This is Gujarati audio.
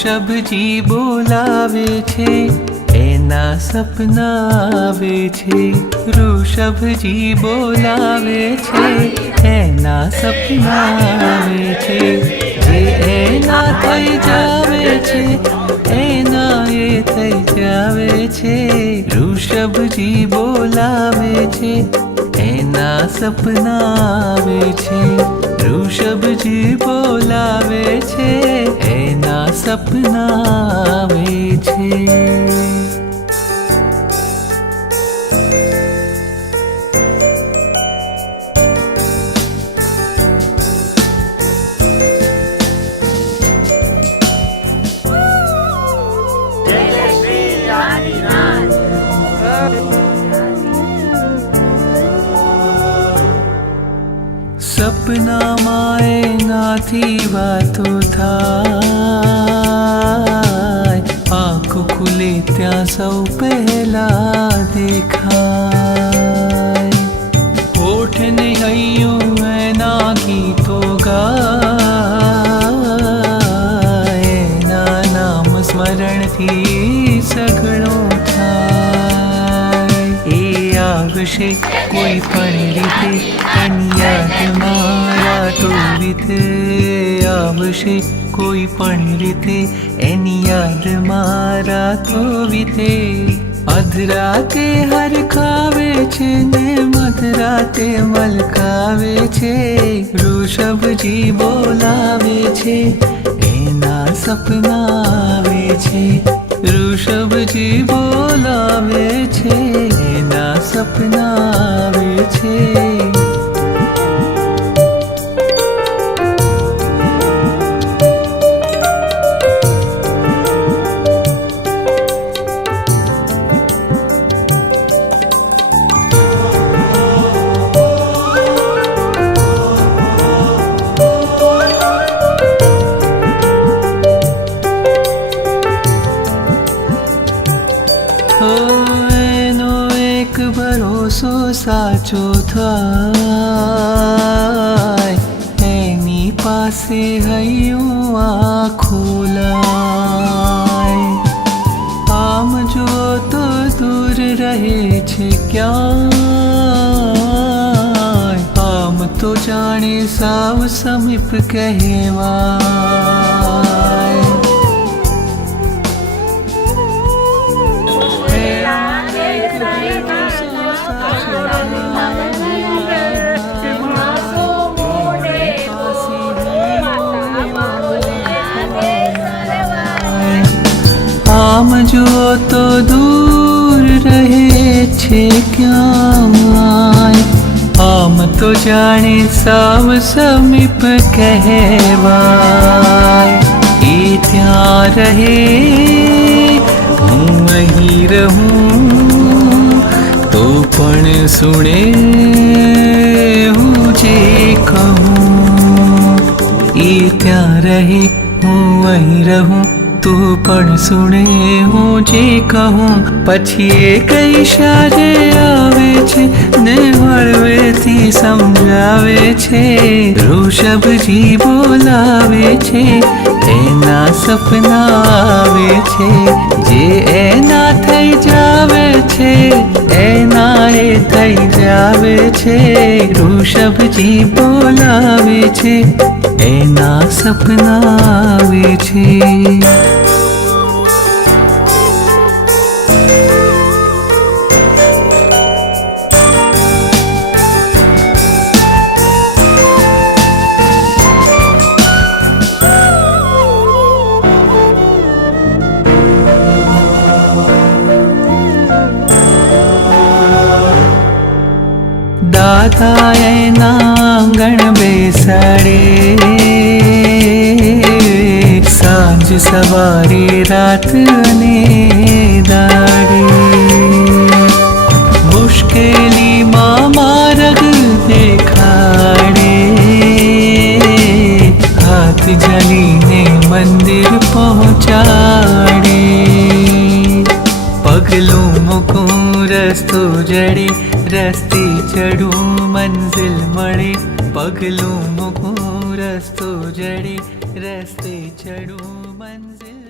ઋષભજી બોલાવે છે એના સપના આવે છે ઋષભજી બોલાવે છે એના સપના આવે છે જે એના થઈ જાવે છે એના એ થઈ જાવે છે ઋષભજી બોલાવે છે એના સપના આવે છે ઋષભજી બોલાવે છે એના સપના આવે છે। સપનામાં એનાથી વાતો થાય આંખ ખુલે ત્યાં સૌ પહેલા દેખાય હોઠ ને હૈયું એના ગીતો ગાય એના નામ સ્મરણથી સઘળો થાય એ આવશે કોઈ પણ રીતે કન્યા તો વિતે આવશે કોઈ પણ રીતે એની યાદ મારા તો વિતે અધરાતે હરખાવે છે ને મધરાતે મલકાવે છે ઋષભજી બોલાવે છે એના સપના આવે છે ઋષભજી બોલાવે છે એના સપના આવે છે। એનો એક ભરોસો સાચો થાય એની પાસે હૈયું આખું લાય આમ જો તો દૂર રહે છે ક્યાંય આમ તો જાણે સાવ સમીપ કહેવાય આમ જો તો દૂર રહે છે ક્યાંય આમ તો જાણે સાવ સમીપ કહેવાય એ ત્યાં રહે હું અહીં રહું તો પણ સુણે હું જે કહું એ ત્યાં રહે હું અહીં રહું તું પણ સુણે હું જે કહું પછી એ કઈ ઇશારે આવે છે ને હળવેથી સમજાવે છે ઋષભજી બોલાવે છે એના સપના આવે છે જે એના થઈ જાવે છે એના એ થઈ જાવે છે ઋષભજી બોલાવે છે એના સપના આવે છે। દાદા એના આંગણ બેસાડે સાંજ સવારે રાત અને દાડે મુશ્કેલીમાં માર્ગ દેખાડે હાથ જલીને મંદિર પહોંચાડે પગલું મૂકું રસ્તો જડે રસ્તે ચડું મંઝિલ મળે પગલું મૂકું રસ્તો જડે રસ્તે ચડું મંઝિલ